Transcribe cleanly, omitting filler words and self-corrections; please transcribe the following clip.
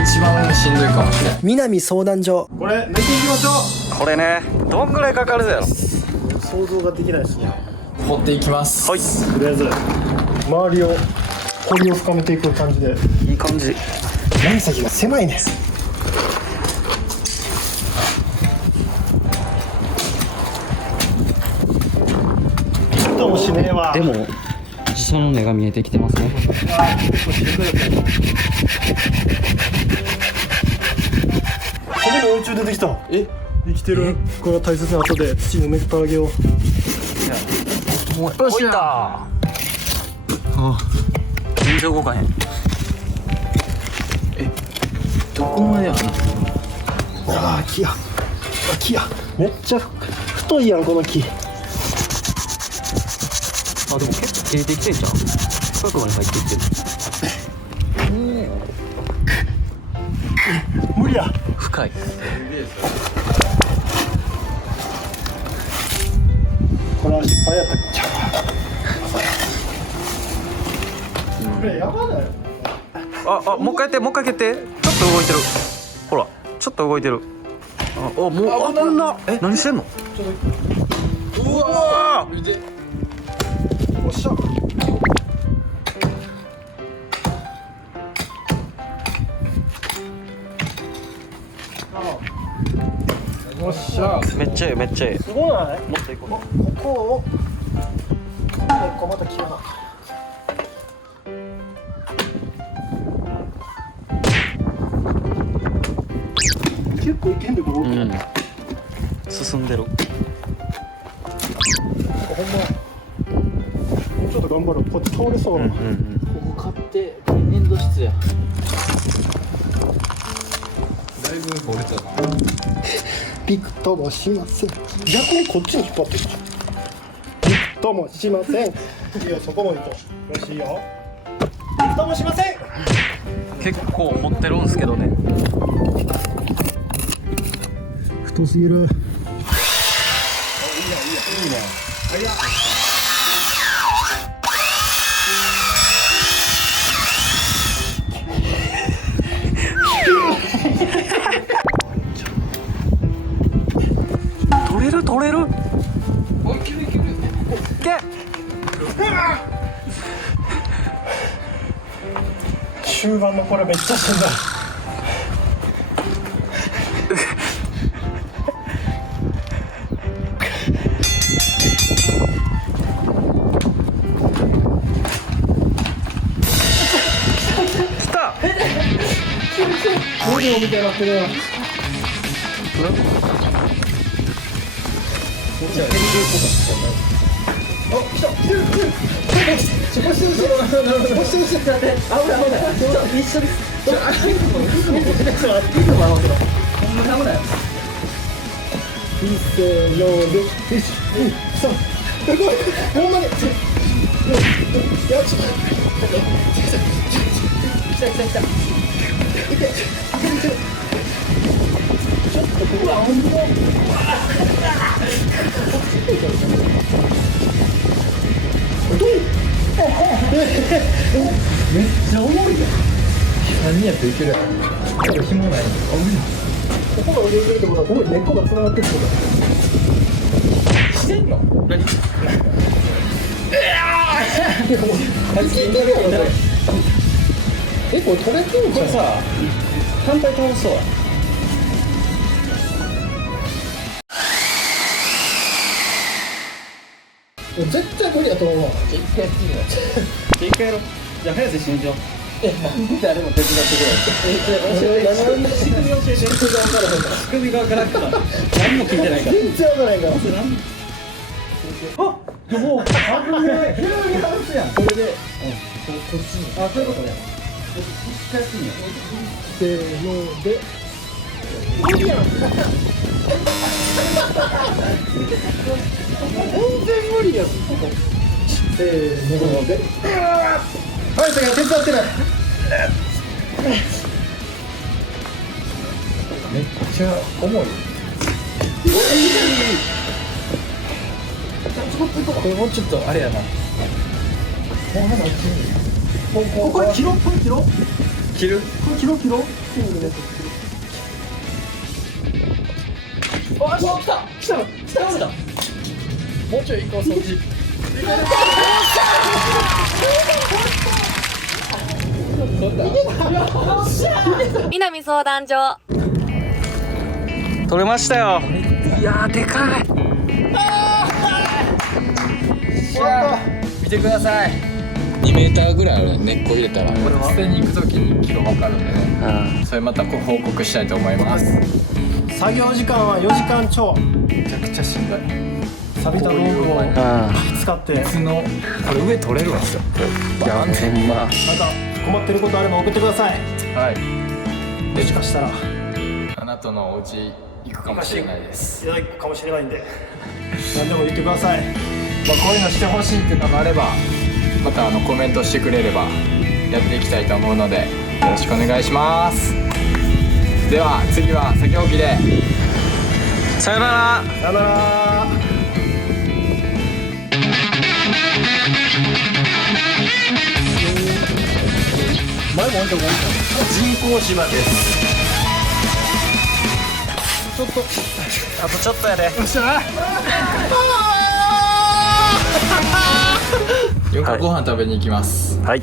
一番しんどいかもしれない。南相談所。これ抜いていきましょこれね、どんぐらいかかるやろ。う。想像ができないですね。掘っていきます。はい、とりあえず周りを掘りを深めていく感じで。いい感じ。面積が狭いね。どうしねえわ。でも自社の根が見えてきてますね。結構しんどいよね。それが宇宙出てきた。え、生きてる。これは大切な後で土に埋めてあげよう。よっしゃー。全然動かへん。どこまでやんの。ああ、木や。木や。めっちゃ太いやんこの木。あ、でも結構消えてきてんじゃん。深くまで入っていってる。無理や。深い。これは失敗やったっちゃう。これやばない。あ、もう一回やって、もう一回やって。ちょっと動いてる。ほら、ちょっと動いてる。もう危な。何してんの。うわー。見て。おっしゃ。おっしゃ。めっちゃいい、めっちゃいい。すごない？もっと行こここをこまた木やな。結構いけんでここ。う。進んでる。ほんま。もうちょっと頑張ろう。こっち通れそうな。ここ買って粘土質や。だいぶ掘れたな。びくともしません。逆にこっちに引っ張っていく。びくともしません。いいよ、そこまで行こう。よし、いいよ。びくともしません。結構持ってるんすけどね。太すぎる。取れる。おいけるいける。け。終盤のこれめっちゃしんどい。来た。オリオみたいになってるよ。いっせーので、1、2、3、ほんまに。やっちゃめっちゃ重いやん。何やっていけるやん。これ紐ない。ここが上に出るってことはここに根っこがつながってるってことしてんの？何？これ取れてんじゃん。さ、反対倒そう。絶対無理やと思うわ。一回やってみよう。一回やろう。じゃあ早瀬慎重。なんで誰も手伝ってくれない。仕組み教えて。仕組みが分からんから。何も聞いてないから。全然わからないから。あ、でも急に話すやん。これで、こっちに。あ、そういうことね。一回やってみよう。せーので。無理やん。全然無理やん。せーので。はい、それが手伝ってない。めっちゃ重い。これもうちょっとあれやな。ここ切ろう、これ切ろう。切るこれ切ろう切ろう。筋肉のやつ切ろう。あ、来た来た来た。もうちょい行こう、そっち。南相談所。取れましたよ。いやーでかい。見てください。2メーターぐらいある根っこ入れたら捨てに行くときにキロ分かるんでね、それまたこう報告したいと思います。作業時間は4時間超。めちゃくちゃしんどい。錆びた道具を使って。これ上取れるんですよ。いやほんま。また困ってることあれば送ってください。はい。もしかしたらあなたのお家行くかもしれないです。いただくかもしれないんで何でも言ってください。まあこういうのしてほしいっていうのがあれば、またコメントしてくれればやっていきたいと思うので、よろしくお願いします。では次は作業機で。さよなら。さよなら。前も置いとこう。人工芝です。ちょっとあとちょっとやで。よっしゃ。よくご飯食べに行きます。はい。